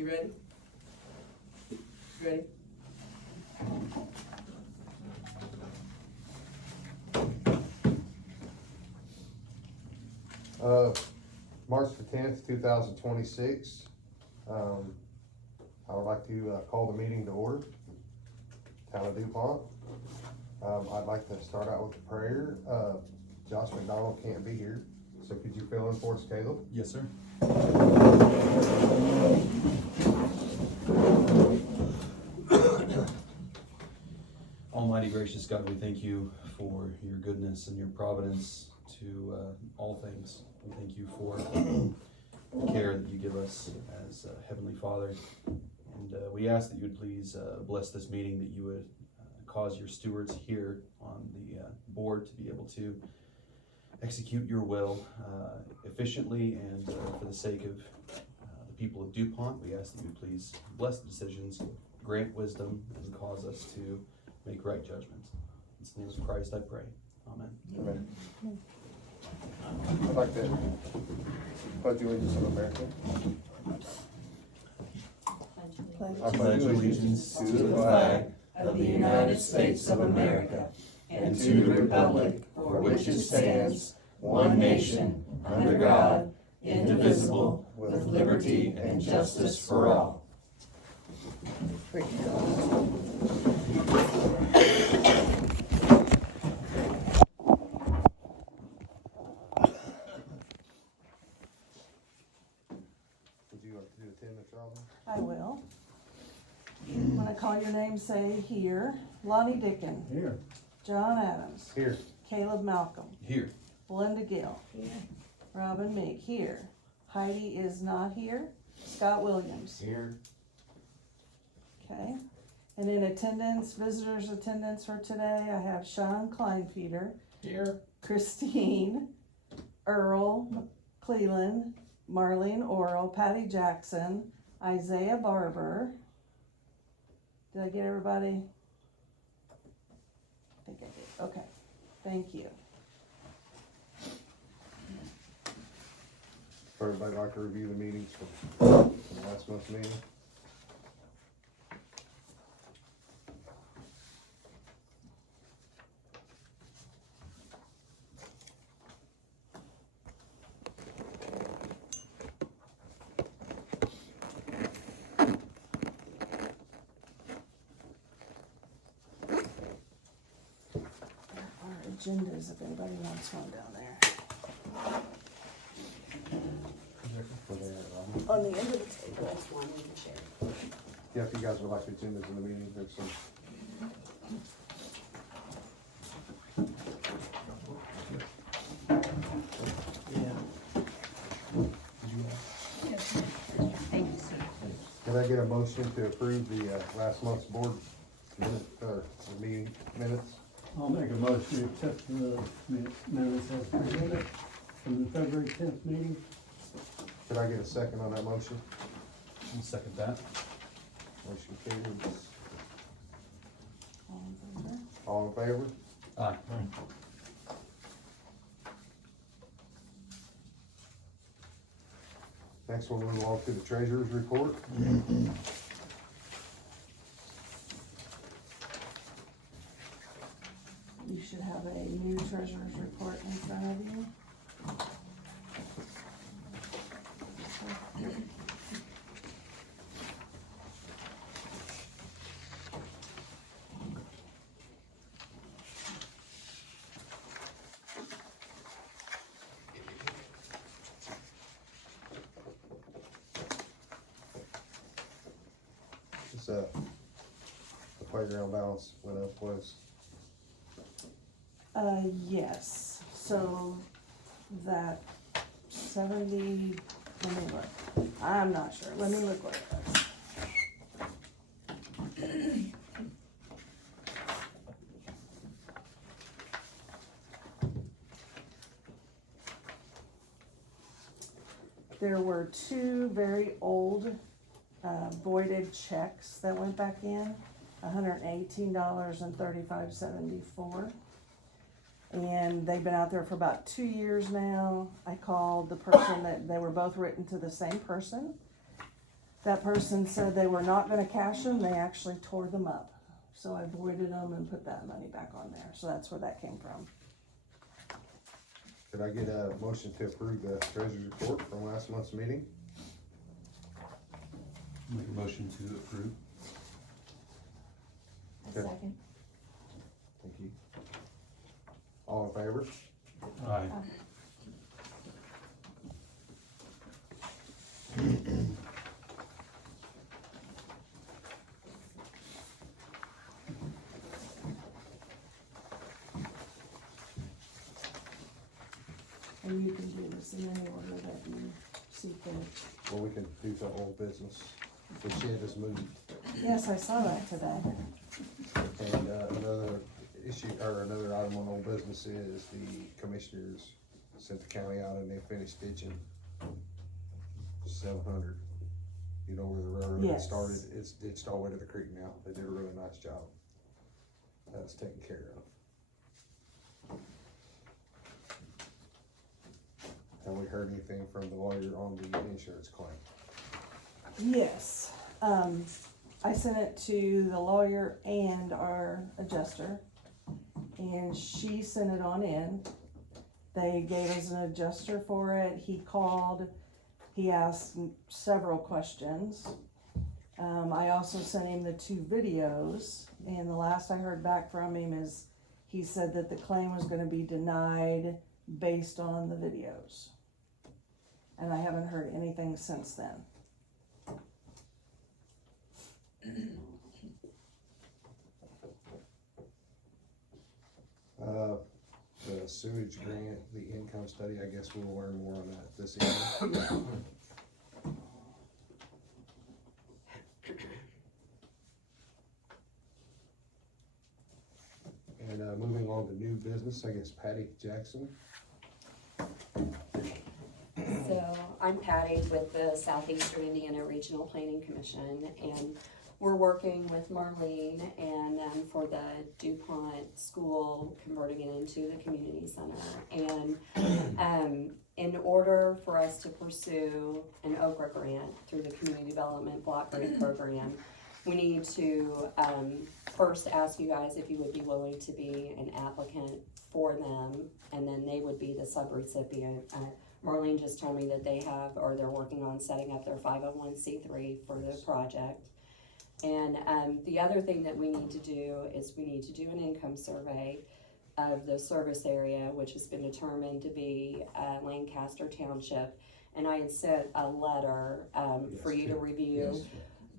You ready? Ready? March the 10th, 2026. I would like to call the meeting to order. Town of Dupont. I'd like to start out with a prayer. Josh McDonald can't be here, so could you fill in for us, Caleb? Yes, sir. Almighty gracious God, we thank you for your goodness and your providence to all things. We thank you for the care that you give us as Heavenly Father. And we ask that you would please bless this meeting, that you would cause your stewards here on the board to be able to execute your will efficiently and for the sake of the people of Dupont. We ask that you please bless the decisions, grant wisdom, and cause us to make right judgments. In the name of Christ I pray. Amen. Amen. I'd like to pledge the allegiance of America. I pledge allegiance to the flag of the United States of America and to the republic for which it stands, one nation, under God, indivisible, with liberty and justice for all. Would you like to do attendance, Robin? I will. When I call your name, say here. Lonnie Dickin. Here. John Adams. Here. Caleb Malcolm. here. Belinda Gill. Robin Meek. Here. Heidi is not here. Scott Williams. Here. Okay. And in attendance, visitors attendance for today, I have Sean Kleinfeeder. Here. Christine, Earl Cleland, Marlene Oral, Patty Jackson, Isaiah Barber. Did I get everybody? I think I did. Okay. Thank you. For everybody like to review the meetings from last month's meeting. Our agendas, if anybody wants one down there. On the end of the table. That's one we can share. Yeah, if you guys would like agendas in the meeting, there's some. Thank you, sir. Can I get a motion to approve the last month's board minute, or the meeting minutes? I'll make a motion to accept the minutes as presented from the February 10th meeting. Could I get a second on that motion? I'll second that. Motion carries. All in favor? All in favor? Aye. Next, we'll move on to the treasurer's report. You should have a new treasurer's report in front of you. This, the playground balance went up, was, Yes, so that 70, let me look. I'm not sure. Let me look what it was. There were two very old voided checks that went back in, $118.35.74. And they've been out there for about 2 years now. I called the person that they were both written to the same person. that person said they were not gonna cash them, they actually tore them up. So I voided them and put that money back on there, so that's where that came from. Could I get a motion to approve the treasurer's report from last month's meeting? Make a motion to approve. Okay. Second. Thank you. All in favor? Aye. And you can do this in any order that you see fit. Well, we can do the old business. The shed is moved. Yes, I saw that today. And, another issue, or another item on old business is the commissioners sent the county out and they finished ditching 700. You know where the railroad Yes. started, it's ditched all the way to the creek now. They did a really nice job. That's taken care of. Have we heard anything from the lawyer on the insurance claim? Yes, I sent it to the lawyer and our adjuster, and she sent it on in. They gave us an adjuster for it, he called, he asked several questions. I also sent him the 2 videos, and the last I heard back from him is, he said that the claim was gonna be denied based on the videos. And I haven't heard anything since then. The sewage grant, the income study, I guess we'll learn more on that this evening. And, moving on to new business, I guess Patty Jackson. So I'm Patty with the Southeastern Indiana Regional Planning Commission, and we're working with Marlene and for the Dupont school, converting it into the community center. And in order for us to pursue an Okra grant through the Community Development Block Grant Program, we need to first ask you guys if you would be willing to be an applicant for them, and then they would be the subrecipient. Marlene just told me that they have, or they're working on setting up their 501c3 for the project. And the other thing that we need to do is we need to do an income survey of the service area, which has been determined to be Lancaster Township. And I had sent a letter for you to review. Yes.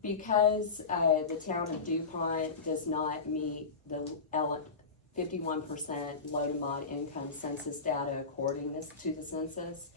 Because the town of Dupont does not meet the 51% low to mod income census data according to the census.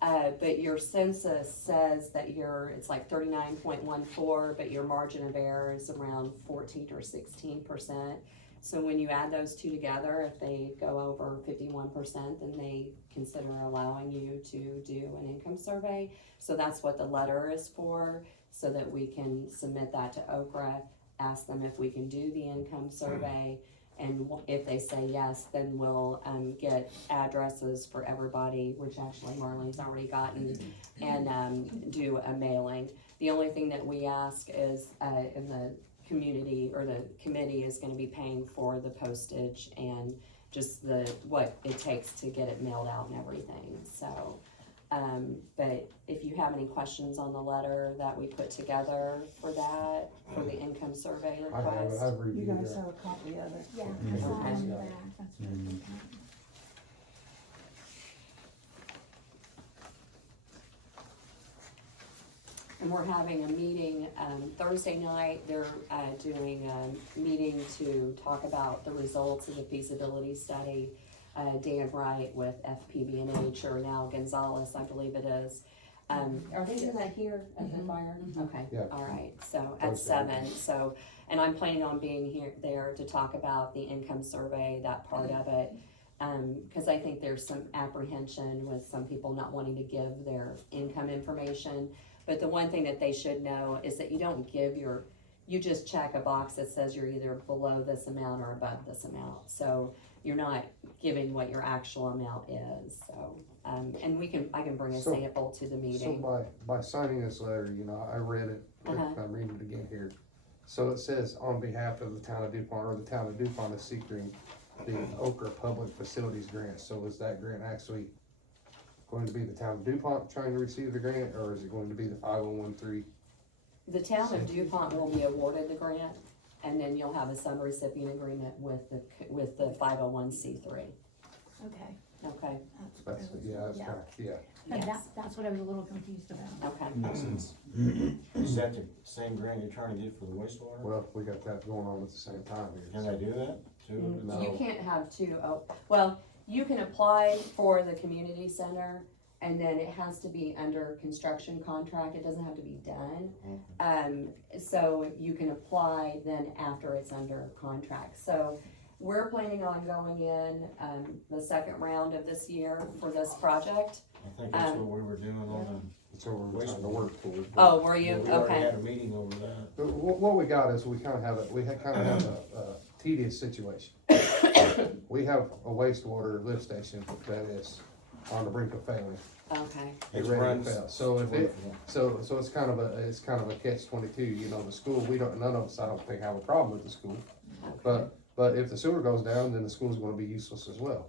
But your census says that it's like 39.14, but your margin of error is around 14 or 16%. So when you add those two together, if they go over 51%, then they consider allowing you to do an income survey. So that's what the letter is for, so that we can submit that to Okra, ask them if we can do the income survey. And if they say yes, then we'll get addresses for everybody, which actually Marlene's already gotten, and do a mailing. The only thing that we ask is in the community, or the committee is gonna be paying for the postage and just what it takes to get it mailed out and everything, so. But if you have any questions on the letter that we put together for that, for the income survey I have it, request. I've You reviewed guys it. have a copy of it. Yeah, Mhm. it's all in the Yeah. back, that's what Mhm. we got. And we're having a meeting, Thursday night, they're, doing a meeting to talk about the results of the feasibility study. Dan Wright with FPB&H, or now Gonzalez, I believe it is. Are they doing that here at the fire? Okay, Yeah. all right, so at Thursday. 7, so, and I'm planning on being there to talk about the income survey, that part of it. Cause I think there's some apprehension with some people not wanting to give their income information. But the one thing that they should know is that you don't give you just check a box that says you're either below this amount or above this amount. So you're not giving what your actual amount is, so. And I can bring a So- sample to the So meeting. by signing this letter, you know, I read it, I'm reading it again here. So it says, on behalf of the town of Dupont, or the town of Dupont is seeking the Okra Public Facilities Grant. So is that grant actually going to be the town of Dupont trying to receive the grant, or is it going to be the 5013? The town of Dupont will be awarded the grant, and then you'll have a sub-recipient agreement with the 501c3, Okay. okay? That's, yeah, that's kind of, yeah. And Yes. that's what I was a little confused about. Okay. Makes sense. Is that the same grant you're trying to get for the wastewater? Well, we got that going on at the same time Can here. I do that too? No. You can't have two, well, you can apply for the community center, and then it has to be under construction contract, it doesn't have to be done. So you can apply then after it's under contract. So we're planning on going in, the second round of this year for this project. I think that's what we were doing on That's what we're trying to work towards. Oh, were the, you? we already Okay, had a meeting over that. But what we got is we kind of have a tedious situation. We have a wastewater lift station that is on the brink of failing. okay, It It ready to runs fail. So if it, so it's kind of a catch-22, you know, the school, none of us, I don't think, have a problem with the school. But if the sewer goes down, then the school's gonna be useless as well.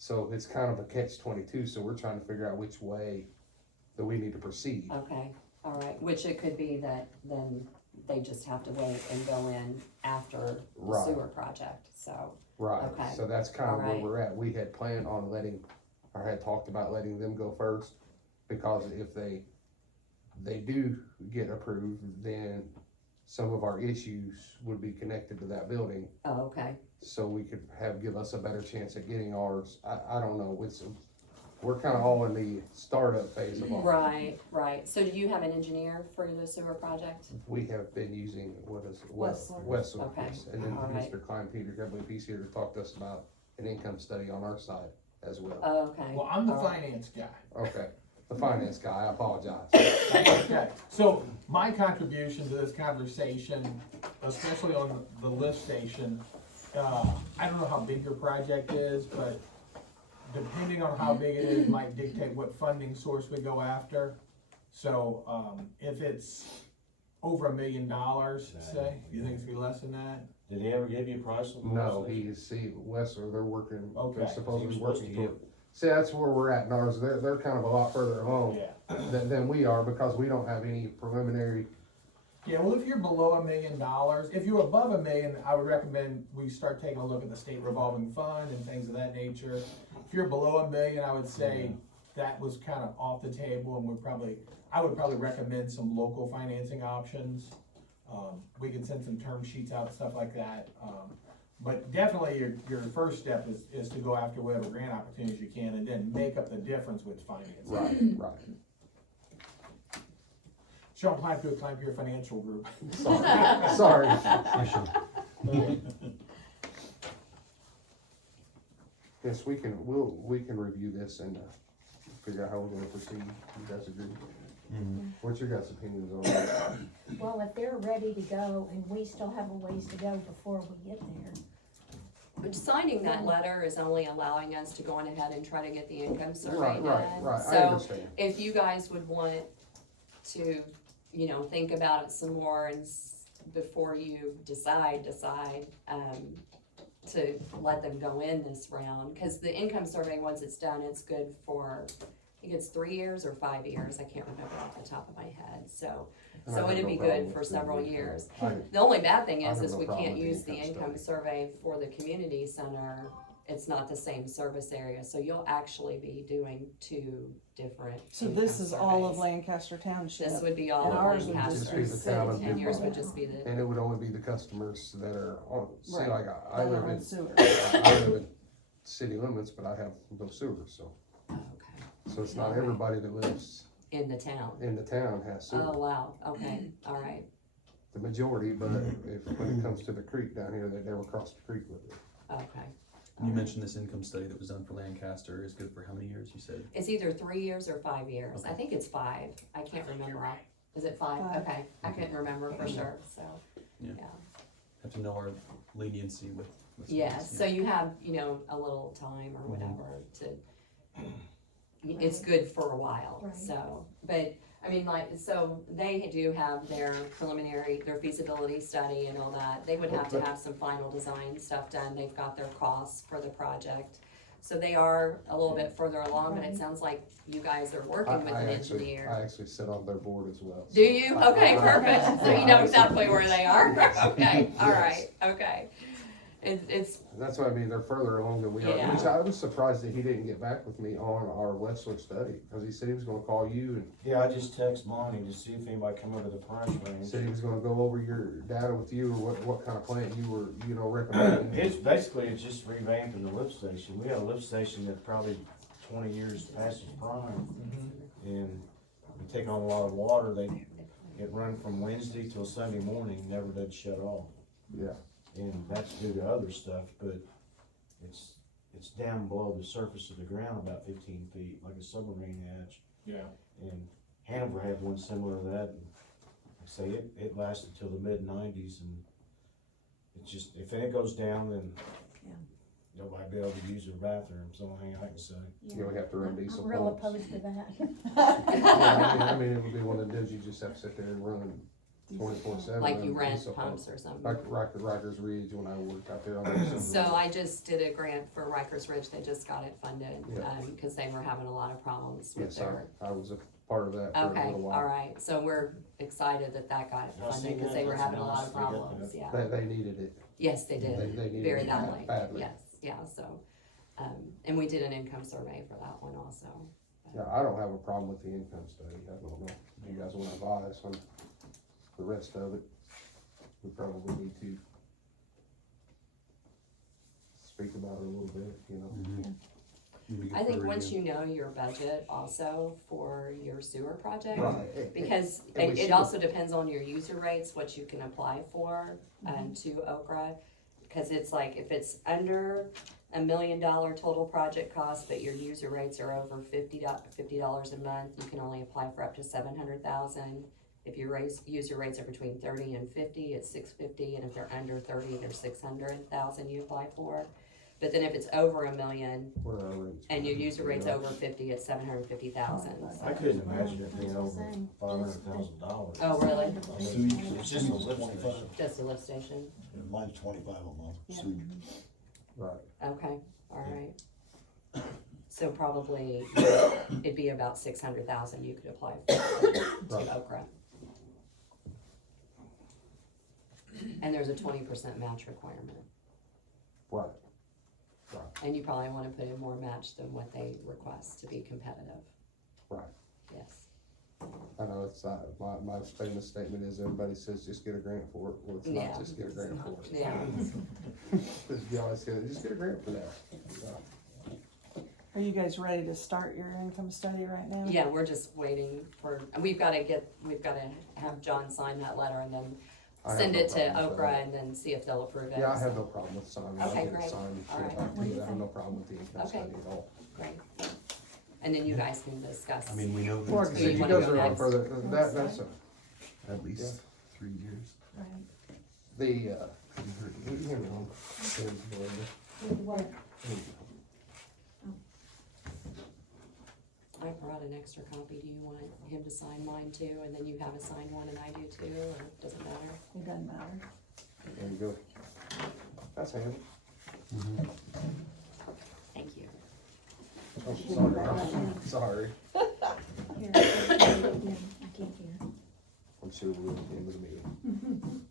So it's kind of a catch-22, so we're trying to figure out which way that we need to proceed. okay, all right, which it could be that then they just have to wait and go in after the Right. sewer project, so, Right, Okay. so that's kind of where Alright. we're at. We had planned on had talked about letting them go first, because if they do get approved, then some of our issues would be connected to that building, oh, okay. so we could give us a better chance at getting ours. I don't know, we're kind of all in the startup phase of ours. Right, so do you have an engineer for the sewer project? We have been using, Westler. Westler, Okay. yes. And then Alright. Mr. Klein Peter, I believe he's here to talk to us about an income study on our side as well. Oh, okay. Well, I'm the All right. finance guy. Okay, the finance guy, I apologize. Okay, so my contribution to this conversation, especially on the lift station, I don't know how big your project is, but depending on how big it is might dictate what funding source we go after. So, if it's over $1 million, say, you think it's gonna be less than that? Did he ever give you a price on the No, station? Westler, they're working, Okay. they're supposedly He was supposed working to toward. See, that's where we're at in ours, they're kind of a lot further along Yeah. than we are, because we don't have any preliminary. Yeah, well, if you're below $1 million, if you're above $1 million, I would recommend we start taking a look at the state revolving fund and things of that nature. If you're below $1 million, I would say that was kind of off the table, and I would probably recommend some local financing options. We can send some term sheets out, stuff like that. But definitely your first step is to go after whatever grant opportunities you can, and then make up the difference with financing. Right. Sean Kleinpier Financial Group. Sorry. Yes, we can review this and, figure out how we're gonna proceed. You guys agree? What's your guys' opinions on that? Well, if they're ready to go and we still have a ways to go before we get there. But signing that letter is only allowing us to go on ahead and try to get the income survey Right, done. I So understand. if you guys would want to, think about it some more and before you decide, to let them go in this round, cause the income survey, once it's done, it's good for, I think it's 3 years or 5 years, I can't remember off the top of my head, so And I have it'd no be problem good for with several doing years. that. The only bad thing I is have no we problem can't with the use the income income survey for the community center, it's not the same service area, so you'll actually be doing 2 different So income this is all of surveys. Lancaster Township. This would be all And of ours would just Lancaster, be the town of and yours Dupont. would just be the, And it would only be the customers that are on, see, Right. like, I That live are on in, sewer. I live in city limits, but I have no sewer, so. okay, So it's not Alright. everybody that lives in the town. in the town has Oh, sewer. wow, okay, all right, The majority, but when it comes to the creek down here, they never cross the creek with it. okay. You mentioned this income study that was done for Lancaster is good for how many years, you said? It's either 3 years or 5 years, I think it's 5, I can't remember. Is it 5? 5. Okay, I couldn't remember for sure, so, Yeah. yeah. Have to know our leniency with Yes, so you have, you know, a little time or whatever to, it's good for a while, Right. so, but, I mean, like, so they do have their preliminary, their feasibility study and all that. They would have to have some final design stuff done, they've got their costs for the project. So they are a little bit further along, but it sounds like you guys are working with an I engineer. actually sit on their board as well. Do you? Okay, perfect, so you know I- exactly where they are, okay, Yes. alright, okay. It's, That's what I mean, they're further along than we are, Yeah. which I was surprised that he didn't get back with me on our Westler study, cause he said he was gonna call you and Yeah, I just text Monty to see if anybody come over the price range. said he was gonna go over your data with you, or what kind of plant you were, recommending. It's basically, it's just revamping the lift station. We have a lift station that probably 20 years past its prime. And we take on a lot of water. It run from Wednesday till Sunday morning, never did shut off. Yeah, And that's due to other stuff, but it's down below the surface of the ground about 15 feet, like a submarine hatch. Yeah. And Hanover had one similar to that, and like I say, it lasted till the mid-90s, and it's just, if it goes down, then nobody will be able to use their bathroom, so the only thing I can say. you would have to run diesel I'm real pumps. opposed to that. Yeah, I mean, it would be one of the deals you just have to sit there and run 24/7. like you on rent diesel pumps or something. Like Rikers Ridge when I worked out there on the. So I just did a grant for Rikers Ridge, they just got it funded, Yeah. cause they were having a lot of problems with Yes, their. I was a part of that for a Okay, little while. alright, so we're excited that got I funded, seen cause that. they were That's having a lot nice. of They got problems, that. yeah. They needed it. Yes, they did, They needed very it badly, badly. yes, so, and we did an income survey for that one also. Yeah, I don't have a problem with the income study. I don't know if you guys wanna advise on the rest of it. We probably need to speak about it a little bit, you know. I think once you know your budget also for your sewer project, Right. because And we it should- also depends on your user rates, what you can apply for, to Okra. Cause it's like, if it's under $1 million total project cost, but your user rates are over $50 a month, you can only apply for up to 700,000. If your user rates are between 30 and 50, it's 650, and if they're under 30, they're 600,000 you apply for. But then if it's over $1 million, What are our rates? and your user rate's over 50, it's 750,000. I couldn't imagine it being over Same. $500,000. Oh, really? It's just a lift station. Just a lift station? Mine's 25 a month, Yeah. sweet. Right. Okay, alright. So probably, it'd be about 600,000 you could apply for to Okra. And there's a 20% match requirement, Right. and you probably wanna put in more match than what they request to be competitive. Right. Yes, I know it's, my famous statement is everybody says just get a grant for it. Well, it's Yeah. not just get a grant for it. yeah, You always say, just get a grant for that. Are you guys ready to start your income study right now? yeah, we're just waiting for, we've gotta have John sign that letter and then I have send no it to problem with Okra that. and then see if they'll approve it. Yeah, I have no problem with signing. I'll Okay, get it great. signed. All right. I have no problem with the income Okay. study at all. Great, and then you guys can discuss. I mean, we know Or that do If you you wanna go go through next? further, that's at least 3 years. the, you hear me on? With what? I brought an extra copy, do you want him to sign mine too, and then you have a signed one and I do too, or does it matter? It doesn't matter. There you go. That's handy. Thank you. Oh, sorry. Here, I can't hear. I'm sure we'll at the end of the meeting.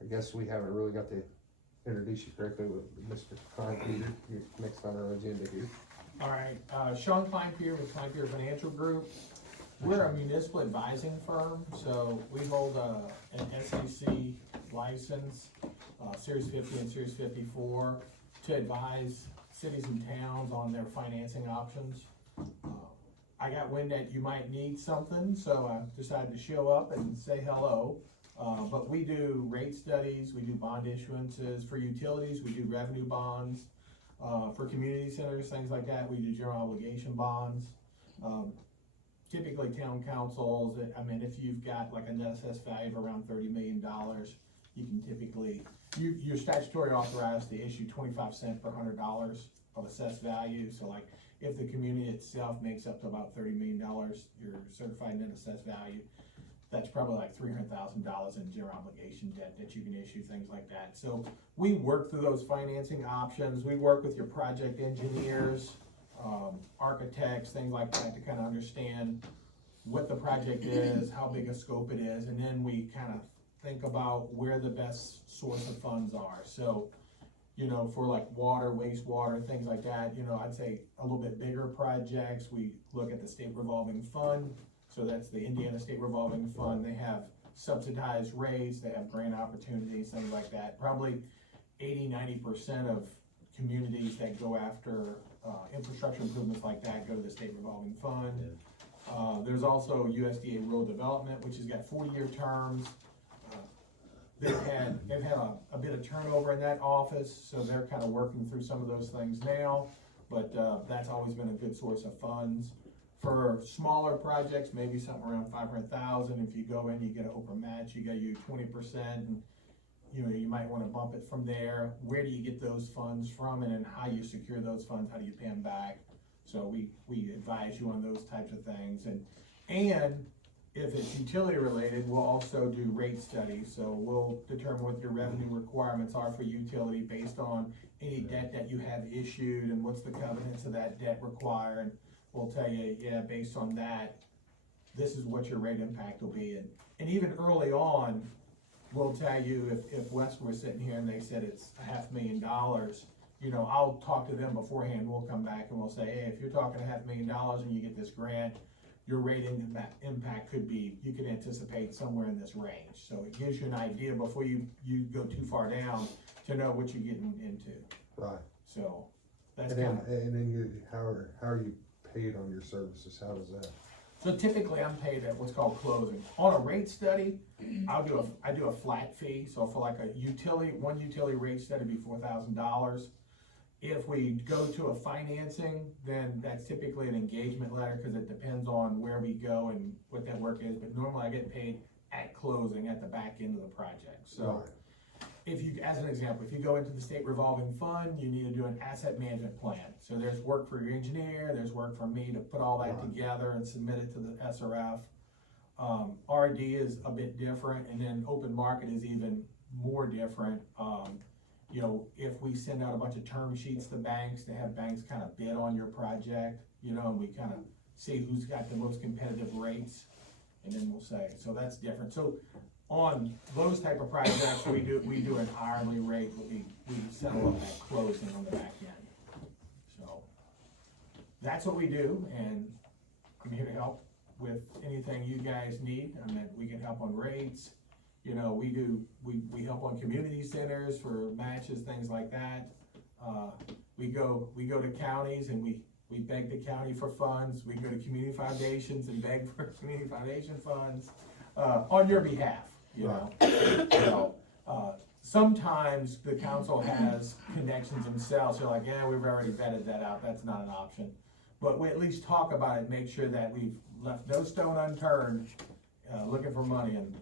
I guess we haven't really got to introduce you correctly with Mr. Klein Peter, you're next on our agenda here. Alright, Sean Kleinpier with Kleinpier Financial Group. We're a municipal advising firm, so we hold an SEC license, Series 50 and Series 54, to advise cities and towns on their financing options. I got wind that you might need something, so I decided to show up and say hello. But we do rate studies, we do bond issuances, for utilities, we do revenue bonds. For community centers, things like that, we do general obligation bonds. Typically town councils, I mean, if you've got like a net assessed value of around $30 million, you can typically, you're statutory authorized to issue 25 cents per $100 of assessed value. So like, if the community itself makes up to about $30 million, your certified net assessed value, that's probably like $300,000 in general obligation debt that you can issue, things like that. So we work through those financing options. We work with your project engineers, architects, things like that, to kind of understand what the project is, how big a scope it is, and then we kind of think about where the best source of funds are. So, you know, for like water, wastewater, things like that, you know, I'd say a little bit bigger projects, we look at the state revolving fund. So that's the Indiana State Revolving Fund. They have subsidized rates, they have grant opportunities, things like that. Probably 80–90% of communities that go after infrastructure improvements like that go to the State Revolving Fund. There's also USDA Rural Development, which has got 40-year terms. They've had a bit of turnover in that office, so they're kind of working through some of those things now. But that's always been a good source of funds. For smaller projects, maybe something around 500,000. If you go in, you get an open match. You got you 20%, and you know you might want to bump it from there. Where do you get those funds from, and then how you secure those funds? How do you pay them back? So we advise you on those types of things, and if it's utility related, we'll also do rate studies. So we'll determine what your revenue requirements are for utility based on any debt that you have issued and what's the covenants of that debt require. And we'll tell you, yeah, based on that, this is what your rate impact will be. And even early on, we'll tell you if West were sitting here and they said it's $500,000, you know, I'll talk to them beforehand. We'll come back and we'll say, hey, if you're talking $500,000 and you get this grant, your rate impact could be, you can anticipate somewhere in this range. So it gives you an idea before you go too far down to know what you're getting into. Right. So that's And then you, how are you paid on your services? How does that? So typically I'm paid at what's called closing. On a rate study, I do a flat fee. So for like one utility rate study be $4,000. If we go to a financing, then that's typically an engagement letter because it depends on where we go and what that work is. But normally I get paid at closing at the back end of the project. So if you, as an example, if you go into the state revolving fund, you need to do an asset management plan. So there's work for your engineer, there's work for me to put all that together and submit it to the SRF. RD is a bit different, and then open market is even more different. You know, if we send out a bunch of term sheets to banks, to have banks kind of bid on your project, you know, and we kind of see who's got the most competitive rates, and then we'll say, so that's different. So on those type of projects, we do an hourly rate, but we settle up that closing on the back end. So that's what we do, and I'm here to help with anything you guys need. I mean, we can help on rates. You know, we help on community centers for matches, things like that. We go to counties and we beg the county for funds. We go to community foundations and beg for community foundation funds on your behalf. You know, sometimes the council has connections themselves. They're like, yeah, we've already vetted that out. That's not an option. But we at least talk about it, make sure that we've left no stone unturned looking for money. And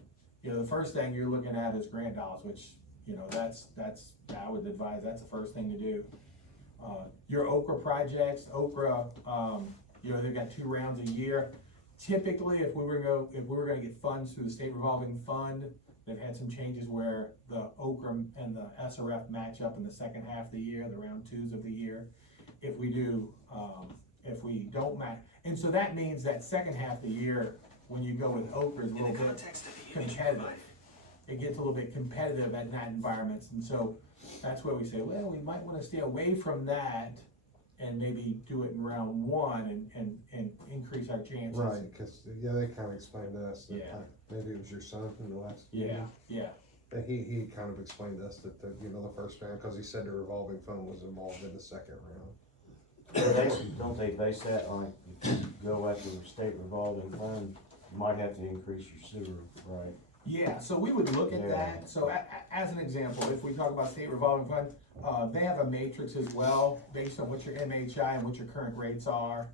you know, the first thing you're looking at is grant dollars, which, you know, that's I would advise that's the first thing to do. Your Okra projects, you know, they've got 2 rounds a year. Typically, if we were going to get funds through the state revolving fund, they've had some changes where the Okra and the SRF match up in the second half of the year, the round 2s of the year. If we don't match, and so that means that second half of the year, when you go with Okra, is a little bit competitive. It gets a little bit competitive at that environments, and so that's where we say, well, we might want to stay away from that and maybe do it in round 1 and increase our chances. Right, because yeah, they kind of explained to us that Yeah. maybe it was your son in the last Yeah, yeah. But he kind of explained to us that the first round, because he said the revolving fund was involved in the second round. Don't they base that like if you go after the state revolving fund, you might have to increase your sewer, right? Yeah, so we would look at that. So as an example, if we talk about state revolving fund, they have a matrix as well based on what your MHI and what your current rates are.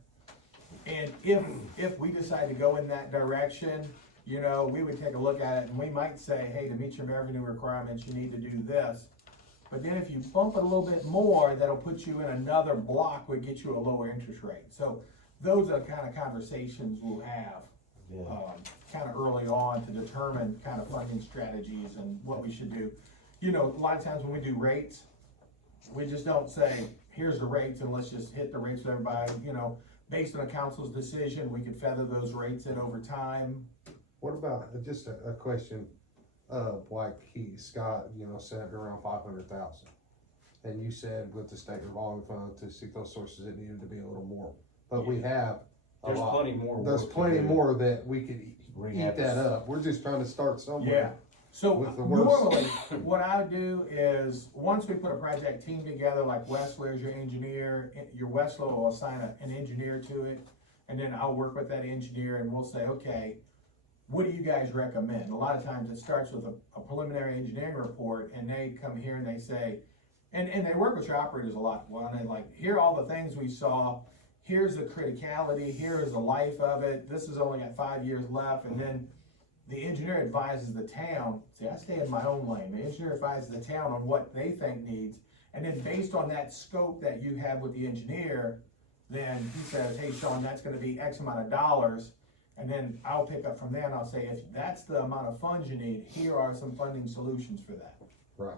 And if we decide to go in that direction, you know, we would take a look at it and we might say, hey, to meet your revenue requirements, you need to do this. But then if you bump it a little bit more, that'll put you in another block, would get you a lower interest rate. So those are the kind of conversations we'll have, Yeah. kind of early on to determine kind of funding strategies and what we should do. You know, a lot of times when we do rates, we just don't say, here's the rates and let's just hit the rates with everybody, you know. Based on a council's decision, we could feather those rates in over time. What about, just a question, like Scott, you know, said around 500,000. And you said with the state revolving fund to seek those sources, it needed to be a little more. But we have a There's lot. plenty more. There's work to plenty do. more that we could eat Rehab that is- up. We're just trying to start Yeah, somewhere. so With the worst. normally, what I do is, once we put a project team together, like Westler is your engineer, your Westler will assign an engineer to it, and then I'll work with that engineer and we'll say, okay, what do you guys recommend? A lot of times it starts with a preliminary engineering report, and they come here and they say, and they work with your operators a lot, well, and they like, here are all the things we saw, here's the criticality, here is the life of it, this has only got 5 years left, and then the engineer advises the town, see, I stay in my own lane, the engineer advises the town on what they think needs, and then based on that scope that you have with the engineer, then he says, hey, Sean, that's gonna be X amount of dollars, and then I'll pick up from there and I'll say, if that's the amount of funds you need, here are some funding solutions for that. Right,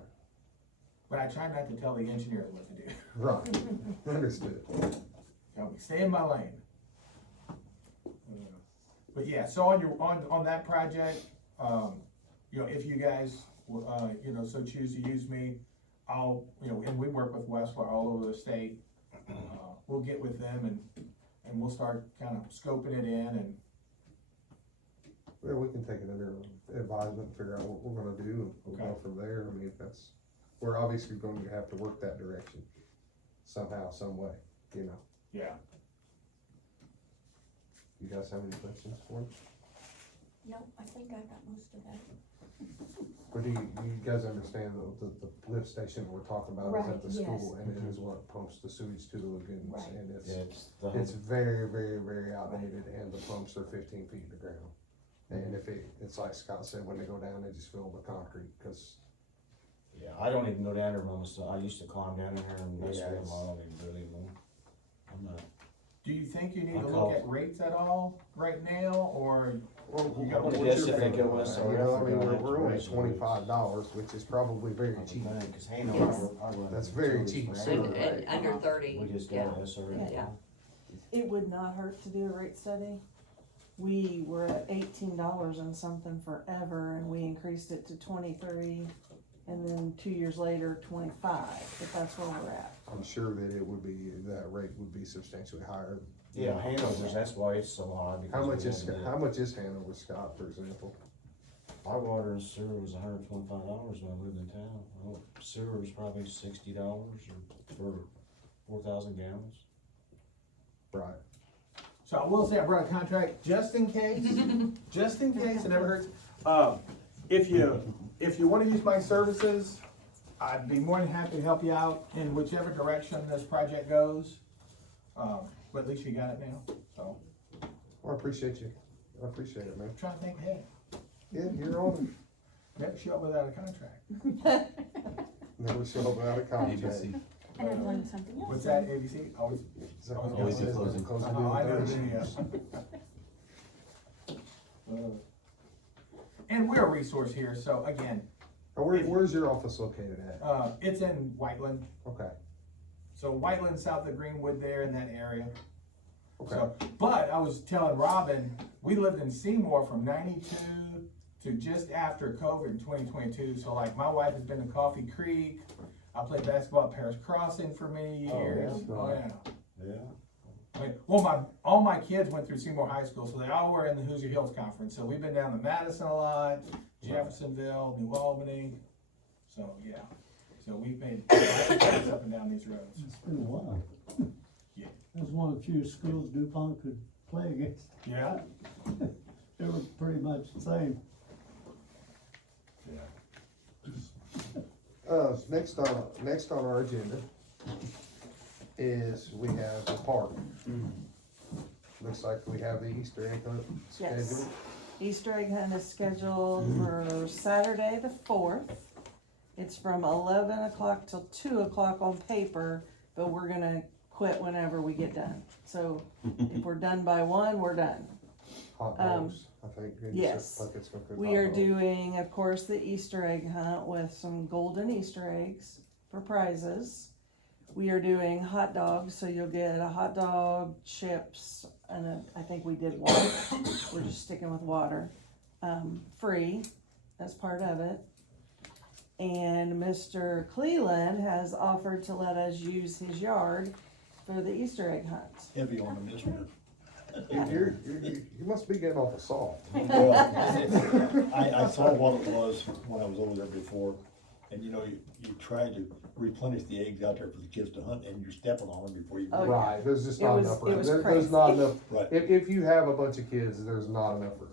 But I try not to tell the engineers what to do. right. Understood. Tell me, stay in my lane. But yeah, so on that project, you know, if you guys, you know, so choose to use me, I'll, you know, and we work with Westler all over the state. We'll get with them and we'll start kind of scoping it in and, Yeah, we can take it under advisement and figure out what we're gonna do, and we'll go Okay. from there. I mean, we're obviously going to have to work that direction somehow, some way, you know. yeah. You guys have any questions for me? No, I think I got most of that. But do you guys understand the lift station that we're talking about is at the Right, school, yes. and it is what pumps the sewage to the lagoons, Right. and Yeah, it's very, very, very outdated, and the pumps are 15 feet in the ground. And if it's like Scott said, when they go down, they just fill them with concrete, cause yeah, I don't even go down there most of, I used to climb down in there and mess Yeah, with them, it's- I don't even really know. I'm not. Do you think you need I to call- look at rates at all right now, or? well, You got what's one your just if they feeling go on with that? You know, I mean, SRF, we're only raise the $25, which is probably very cheap. Cause Hanover, I run. That's very utilities cheap, for sir. Hanover. And under 30, We just yeah. got a SRF. Yeah. It would not hurt to do a rate study. We were at $18 and something forever, and we increased it to 23, and then 2 years later, 25, but that's where we're at. I'm sure that that rate would be substantially higher. Yeah, Hanover's, that's why it's so high. How much because we had how much is Hanover, Scott, for example? Our water and sewer was $125 when I lived in town. Well, sewer was probably $60 or for 4,000 gallons. Right. So I will say I brought a contract just in case, it never hurts. If you wanna use my services, I'd be more than happy to help you out in whichever direction this project goes. But at least you got it now, so Well, I appreciate you. I appreciate it, man. I'm trying to think ahead. Yeah, you're on. Never show up without a contract. Never show up without a contract. ABC. And I learned something else. What's that, ABC? Always. Is that what Always it do is? closing. Closing I know, doors. yeah. And we're a resource here, so again, Where's your office located at? it's in Whiteland. Okay, So Whiteland, south of Greenwood there in that area. okay. So, but I was telling Robin, we lived in Seymour from 92 to just after COVID in 2022. So like my wife has been to Coffee Creek. I played basketball at Paris Crossing for many years. yeah. Oh yeah. Yeah. Like, well, all my kids went through Seymour High School, so they all were in the Hoosier Hills Conference. So we've been down to Madison a lot, Jeffersonville, New Albany. So yeah, so we've made trips up and down these roads. It's been a while. Yeah. That was one of the few schools Dupont could play against. Yeah. They were pretty much the same. Next on our agenda is we have the park. Looks like we have the Easter egg hunt Yes. scheduled. Easter egg hunt is scheduled for Saturday the 4th. It's from 11 o'clock till 2 o'clock on paper, but we're gonna quit whenever we get done. So if we're done by 1, we're done. Hot dogs, I think. you said yes. Buckets gonna cook We hot are dogs. doing, of course, the Easter egg hunt with some golden Easter eggs for prizes. We are doing hot dogs, so you'll get a hot dog, chips, and I think we did water. We're just sticking with water. Free as part of it. And Mr. Cleland has offered to let us use his yard for the Easter egg hunt. Heavy on the mister. You must be getting awful soft. Well, I saw what it was when I was over there before, and you know, you try to replenish the eggs out there for the kids to hunt, and you're stepping on them before you. Oh, yeah. Right, there's just It not was- enough it room. was There's not crazy. enough, Right, if you have a bunch of kids, there's not enough room.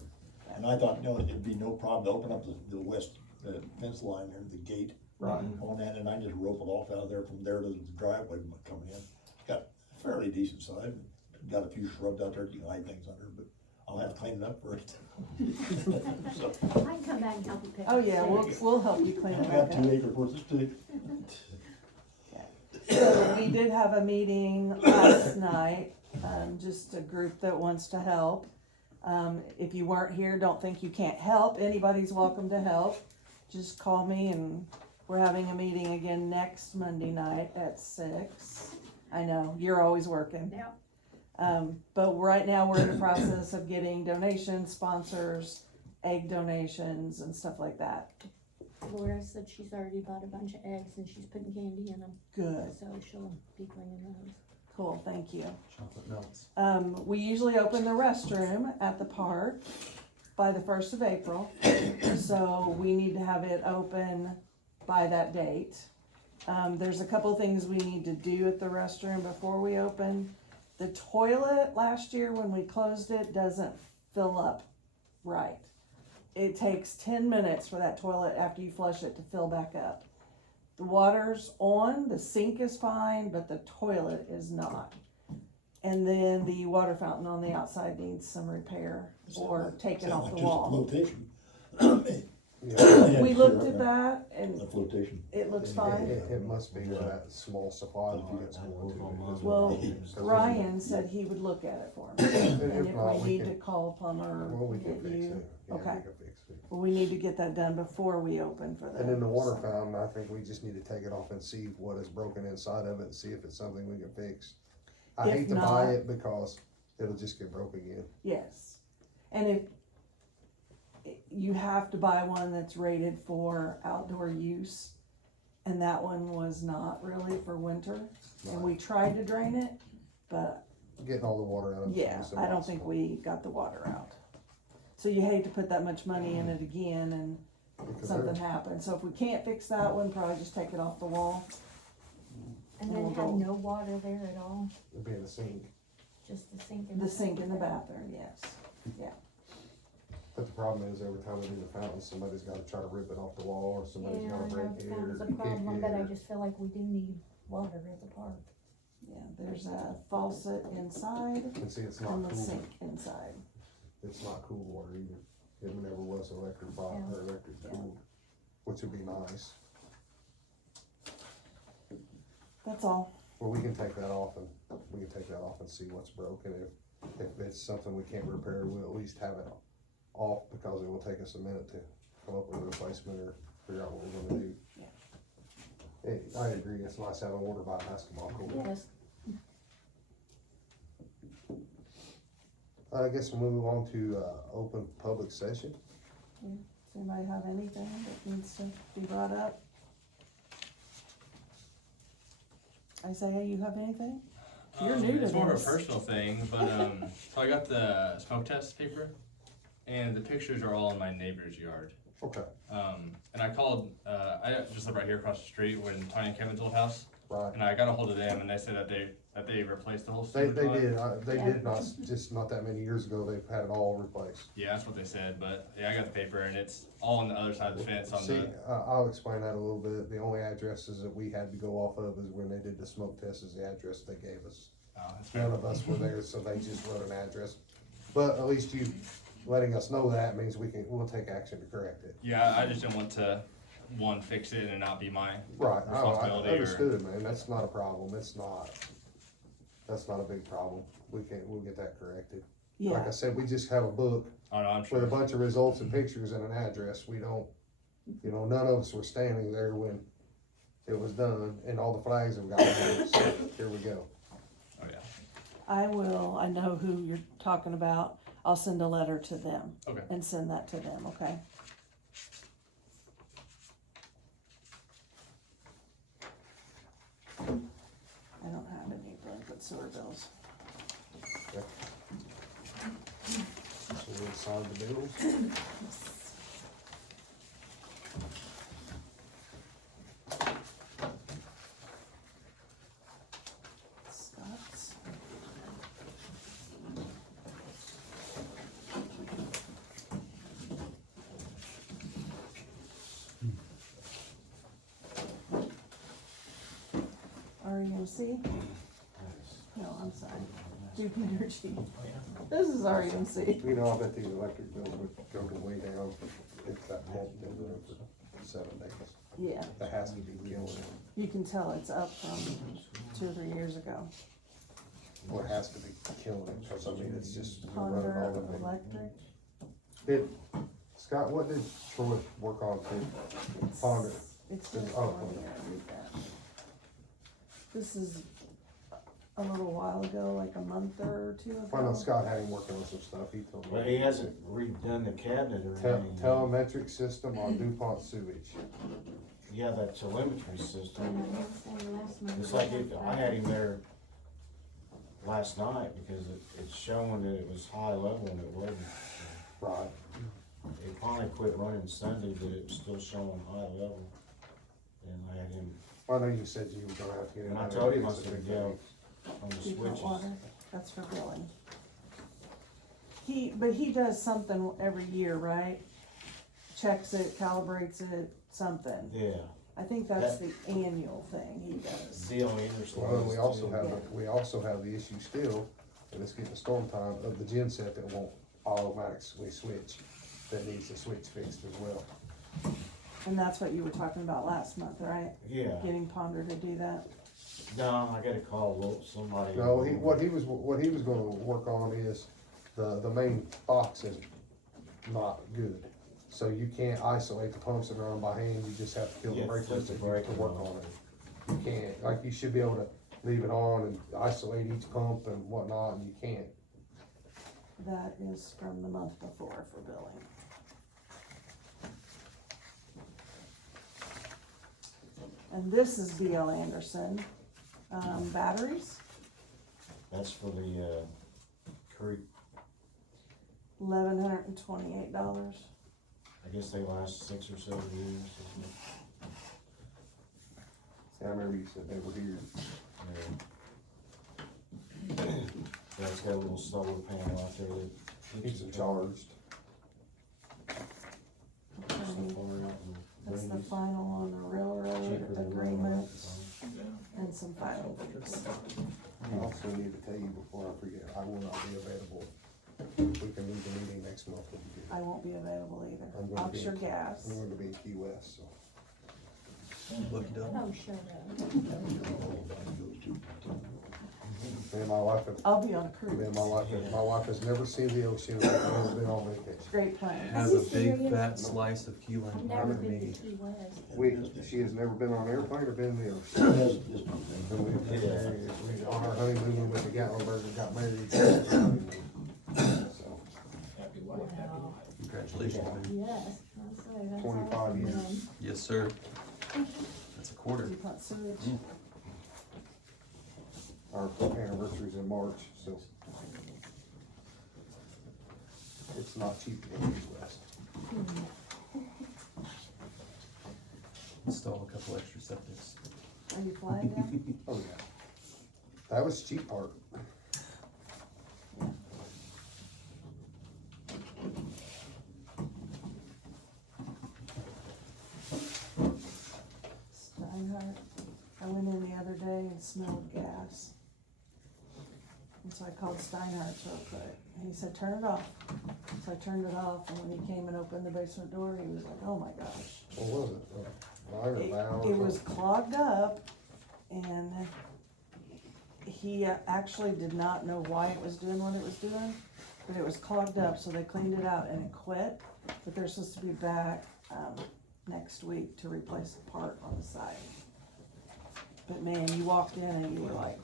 and I thought, no, it'd be no problem to open up the west, fence line there, the gate. Right. On that, and I just rope it off out of there from there to the driveway coming in. Got fairly decent size, got a few shrubs out there, you can hide things under, but I'll have to clean it up first. So, I can come back and help you pick. Oh up yeah, sticks. we'll help you clean I it got back up. 2 acres worth of sticks. So we did have a meeting last night, just a group that wants to help. If you weren't here, don't think you can't help. Anybody's welcome to help. Just call me, and we're having a meeting again next Monday night at 6. I know, you're always working. Yep. But right now we're in the process of getting donations, sponsors, egg donations and stuff like that. Laura said she's already bought a bunch of eggs and she's putting candy in them, Good, so she'll be cleaning those. cool, thank you. Chocolate melts. We usually open the restroom at the park by the 1st of April, so we need to have it open by that date. There's a couple things we need to do at the restroom before we open. The toilet last year when we closed it doesn't fill up right. It takes 10 minutes for that toilet after you flush it to fill back up. The water's on, the sink is fine, but the toilet is not. And then the water fountain on the outside needs some repair or taken off the wall. Flotation. Yeah, We looked at that and The flotation. it looks fine. it must be with that small supply that you guys going to. Well, Ryan said he would look at it for me. And if not, we need to can- call a plumber Well, or we can get fix it. you. Yeah, Okay. we can fix it. Well, we need to get that done before we open for that. And then the water fountain, I think we just need to take it off and see what is broken inside of it and see if it's something we can fix. I If hate to not- buy it because it'll just get broke again. Yes, and if, you have to buy one that's rated for outdoor use, and that one was not really for winter. And we tried to drain it, but Getting all the water out of it. yeah, is I don't think impossible. we got the water out. So you hate to put that much money in it again and Because something they're- happens. So if we can't fix that one, probably just take it off the wall. And And then we'll have go- no water there at all, It'd be in the sink. just the sink in The sink in the bathroom, yes. But the problem is every time we do the fountain, somebody's gotta try to rip it off the wall or somebody's Yeah, I gotta know break the it or fountain's a kick problem, it. but I or- just feel like we do need water at the park. Yeah, there's a faucet inside And see, it's and not the cool. sink inside. It's not cool water either. It never was electric box Yeah. or electric Yeah. cooled, which would be nice. That's all. Well, we can take that off and see what's broken. If it's something we can't repair, we'll at least have it off because it will take us a minute to come up with a replacement or figure out what we're gonna do. I agree, it's nice having water by a basketball court. Yes, I guess we'll move on to, open public session. Does anybody have anything that needs to be brought up? Isaiah, you have anything? You're new to It's more of a this. personal thing, but so I got the smoke test paper, and the pictures are all in my neighbor's yard. Okay. And I called, I just live right here across the street when Tony and Kevin's old house, Right. and I got a hold of them, and they said that they replaced the whole They sewage line. did, they Yeah. did not, just not that many years ago, they've had it all replaced. Yeah, that's what they said, but yeah, I got the paper, and it's all on the other side of the fence on See, the. I'll explain that a little bit. The only addresses that we had to go off of is when they did the smoke test is the address they gave us. Oh, that's fair. None of us were there, so they just wrote an address. But at least letting us know that means we'll take action to correct it. Yeah, I just didn't want to, one, fix it and it not be my Right, oh, I responsibility or. understood, man, that's not a problem, that's not a big problem, we'll get that corrected. Like Yeah, I said, we just have a book Oh, no, I'm with sure. a bunch of results and pictures and an address, we don't, none of us were standing there when it was done, and all the flags have got moved, so here we go. Oh, yeah. I know who you're talking about, I'll send a letter to them. Okay. And send that to them, okay? I don't have any delinquent sewer bills. So we'll sign the bills. Scott's. REMC? No, I'm sorry. Dupont Energy. This is REMC. I bet these electric bills would go to way down if that hadn't been there for 7 days. Yeah, That has to be killing it. you can tell it's up from 2 or 3 years ago. Well, it has to be killing it, cause I mean, it's just running Ponder all the way. Electric. Scott, what did Troy work on to Ponder? It's just Oh. on here, read that. This is a little while ago, like a month or two ago. I know Scott had him working on some stuff, he told But me. he hasn't redone the cabinet or anything. Telemetric system on Dupont sewage. Yeah, that telemetry system. And I asked them last month. It's like I had him there last night because it's showing that it was high level and it wasn't. Right. It finally quit running Sunday, but it was still showing high level. And I had him, I know you said you were gonna have to get it. and I told him I was gonna go on the Dupont switches. water, that's for billing. But he does something every year, right? Checks it, calibrates it, something. Yeah, I think that's the annual thing he does. Dale Anderson. Well, and we also Yeah. have the issue still, and it's getting storm time, of the gen set that won't automatically switch, that needs the switch fixed as well. And that's what you were talking about last month, right? Yeah, Getting Ponder to do that. no, I gotta call somebody. No, what he was gonna work on is, the main box is not good. So you can't isolate the pumps that are on by hand, you just have to kill the Yeah, breakers flip the to breaker work off. on it. You can't, like, you should be able to leave it on and isolate each pump and whatnot, and you can't. That is from the month before for billing. And this is B.L. Anderson, batteries, That's for the, creek, $1,128. I guess they last 6 or 7 years. See, I remember you said they were here. Yeah. That's got a little solar panel out there that. Keeps them charged. Okay, that's the final on the railroad agreements and some final things. I also need to tell you before I forget, I will not be available. We can move the meeting next month if you do. I won't be available I'm either. gonna be- Offshore gas. I'm going to be in Key West, so. Look, you Oh, shut up. Me and my wife have, I'll be on a me cruise. and my wife has never seen the ocean, we've never been on vacation. Great plan. Has Are a you big serious? fat slice of key lime I've pie never with been me. to Key West. She has never been on an airplane or been in the ocean. And we've been there, on our honeymoon, we went to Gatlinburg and got married. So, Happy wife, happy Wow. life. Congratulations, man. Yes, I'll say that's 25 awesome, years. man. Yes, sir. That's a quarter. Dupont sewage. our anniversary's in March, so. It's not cheap to go to Key West. Install a couple extra septics. Are you flying down? Oh, yeah. That was the cheap part. Steinhardt. I went in the other day and smelled gas. And so I called Steinhardt real quick, and he said, turn it off. So I turned it off, and when he came and opened the basement door, he was like, oh my gosh. What was it? Light or valve or It was something? clogged up, and he actually did not know why it was doing what it was doing, but it was clogged up, so they cleaned it out and it quit. But they're supposed to be back, next week to replace the part on the side. But man, you walked in and you were like,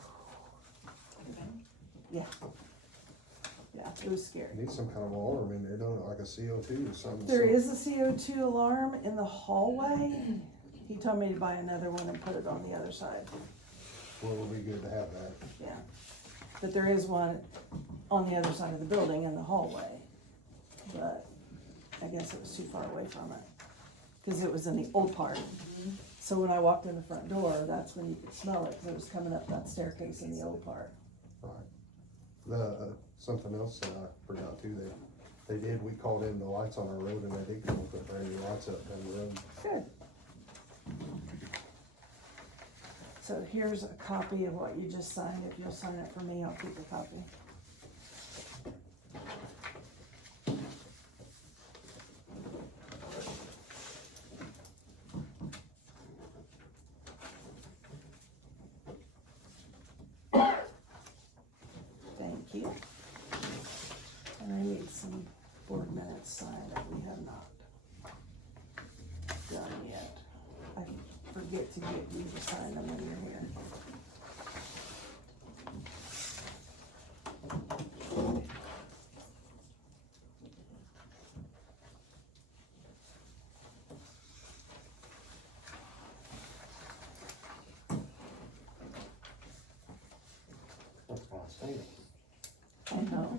yeah. Yeah, it was scary. Need some kind of alarm in there, don't it, like a CO2 or something? There is a CO2 alarm in the hallway. He told me to buy another one and put it on the other side. Well, it would be good to have that. Yeah, but there is one on the other side of the building in the hallway, but I guess it was too far away from it, cause it was in the old part. So when I walked in the front door, that's when you could smell it, cause it was coming up that staircase in the old part. Right. Something else that I forgot too, we called in the lights on our road and they did come and put brand new lights up down the road. Good. So here's a copy of what you just signed. If you'll sign it for me, I'll keep a copy. Thank you. And I need some board minutes signed that we have not done yet. I forget to get you to sign them when you're here. That's what I was saying. I know.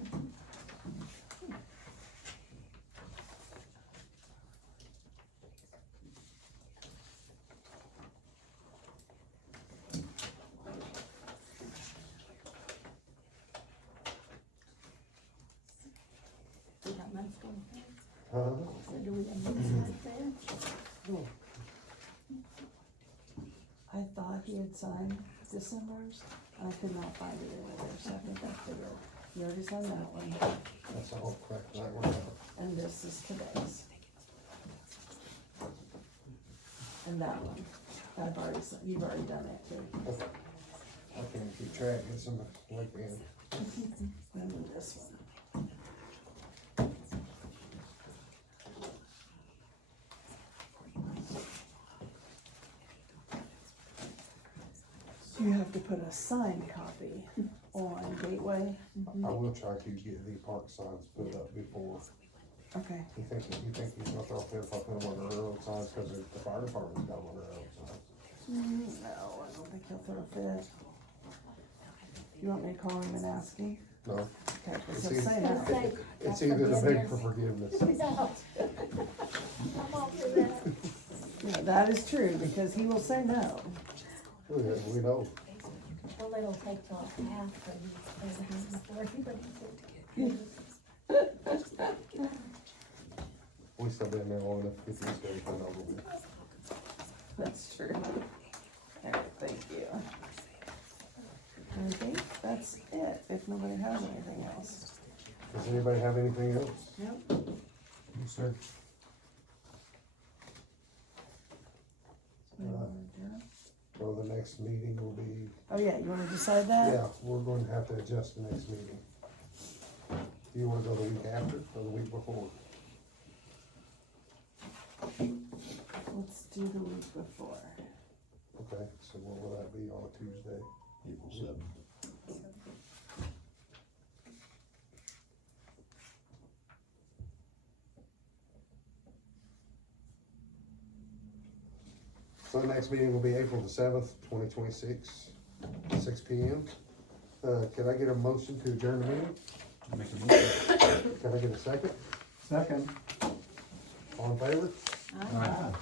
We got months going fast. So do we have months right there? I thought he had signed December's. I could not find it anywhere, so I think I figured. You already signed that one, That's all correct, that one. and this is today's. And that one, I've already, you've already done it too. Okay. I can't keep track, it's in the weekend. And then this one. You have to put a signed copy on Gateway. I will try to get the park signs put up before. Okay. You think he's gonna throw a fit if I put them on the railroad signs, cause the fire department's got them on the railroad signs? No, I don't think he'll throw a fit. You want me to call him and ask him? No, Okay, It's cause he'll say Gonna no. say, it's either to beg for forgiveness. No. I'm all for that. Yeah, that is true, because he will say no. We know. Well, it'll take till after he's before everybody. We still been there long enough to get these days done over with. That's true. Alright, thank you. I think that's it, if nobody has anything else. Does anybody have anything else? Nope. Yes, sir. So the next meeting will be, Oh yeah, you wanna decide that? yeah, we're going to have to adjust the next meeting. Do you wanna go the week after or the week before? Let's do the week before. Okay, so what will that be on a Tuesday? April 7th. So the next meeting will be April the 7th, 2026, 6 p.m. Can I get a motion to adjourn the meeting? Make a motion. Can I get a second? Second. All in favor? All right.